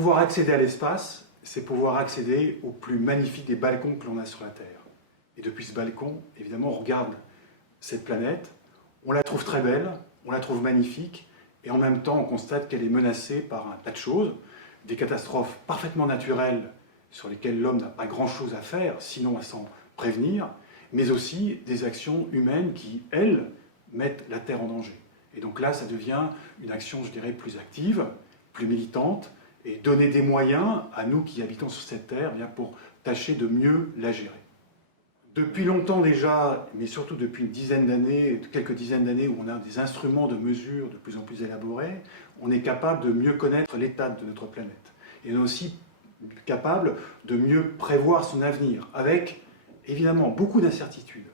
Pouvoir accéder à l'espace, c'est pouvoir accéder au plus magnifique des balcons que l'on a sur la Terre. Et depuis ce balcon, évidemment, on regarde cette planète, on la trouve très belle, on la trouve magnifique, et en même temps, on constate qu'elle est menacée par un tas de choses, des catastrophes parfaitement naturelles sur lesquelles l'homme n'a pas grand-chose à faire, sinon à s'en prévenir, mais aussi des actions humaines qui, elles, mettent la Terre en danger. Et donc là, ça devient une action, je dirais, plus active, plus militante, et donner des moyens à nous qui habitons sur cette Terre bien, pour tâcher de mieux la gérer. Depuis longtemps déjà, mais surtout depuis une dizaine d'années, quelques dizaines d'années où on a des instruments de mesure de plus en plus élaborés, on est capable de mieux connaître l'état de notre planète. Et on est aussi capable de mieux prévoir son avenir, avec évidemment beaucoup d'incertitudes.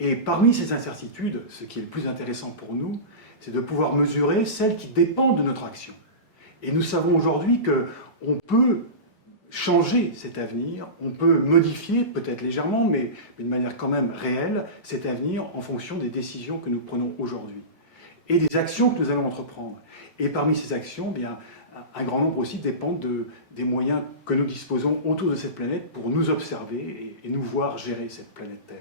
Et parmi ces incertitudes, ce qui est le plus intéressant pour nous, c'est de pouvoir mesurer celles qui dépendent de notre action. Et nous savons aujourd'hui qu'on peut changer cet avenir, on peut modifier, peut-être légèrement, mais de manière quand même réelle, cet avenir en fonction des décisions que nous prenons aujourd'hui et des actions que nous allons entreprendre. Et parmi ces actions, bien, un grand nombre aussi dépendent des moyens que nous disposons autour de cette planète pour nous observer et nous voir gérer cette planète Terre.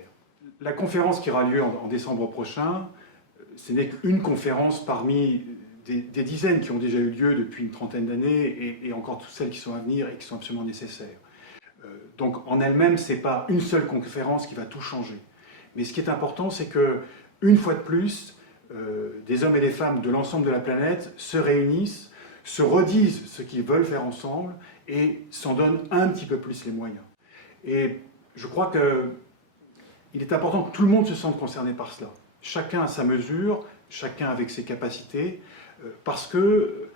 La conférence qui aura lieu en décembre prochain, ce n'est qu'une conférence parmi des dizaines qui ont déjà eu lieu depuis une trentaine d'années et encore toutes celles qui sont à venir et qui sont absolument nécessaires. Donc en elle-même, ce n'est pas une seule conférence qui va tout changer. Mais ce qui est important, c'est que, une fois de plus, des hommes et des femmes de l'ensemble de la planète se réunissent, se redisent ce qu'ils veulent faire ensemble et s'en donnent un petit peu plus les moyens. Et je crois qu'il est important que tout le monde se sente concerné par cela. Chacun à sa mesure, chacun avec ses capacités, parce que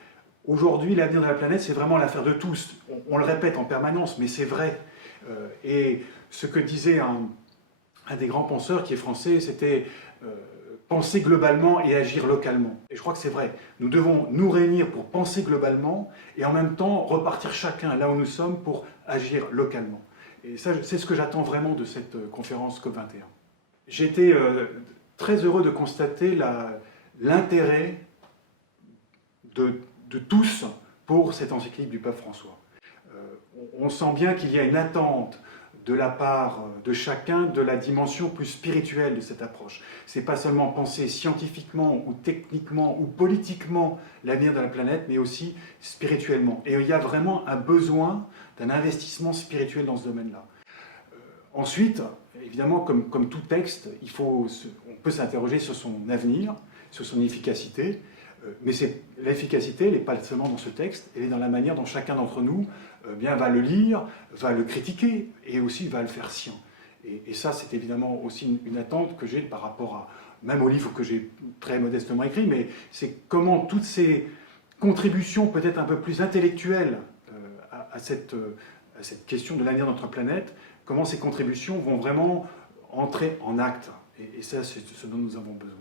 aujourd'hui, l'avenir de la planète, c'est vraiment l'affaire de tous. On le répète en permanence, mais c'est vrai. Et ce que disait un des grands penseurs qui est français, c'était penser globalement et agir localement. Et je crois que c'est vrai. Nous devons nous réunir pour penser globalement et en même temps repartir chacun là où nous sommes pour agir localement. Et ça, c'est ce que j'attends vraiment de cette conférence COP21. J'ai été très heureux de constater l'intérêt de tous pour cette encyclique du pape François. On sent bien qu'il y a une attente de la part de chacun de la dimension plus spirituelle de cette approche. Ce n'est pas seulement penser scientifiquement ou techniquement ou politiquement l'avenir de la planète, mais aussi spirituellement. Et il y a vraiment un besoin d'un investissement spirituel dans ce domaine-là. Ensuite, évidemment, comme tout texte, on peut s'interroger sur son avenir, sur son efficacité, mais l'efficacité, elle n'est pas seulement dans ce texte, elle est dans la manière dont chacun d'entre nous va le lire, va le critiquer et aussi va le faire sien. Et ça, c'est évidemment aussi une attente que j'ai par rapport même au livre que j'ai très modestement écrit, mais c'est comment toutes ces contributions peut-être un peu plus intellectuelles à cette question de l'avenir de notre planète, comment ces contributions vont vraiment entrer en acte. Et ça, c'est ce dont nous avons besoin.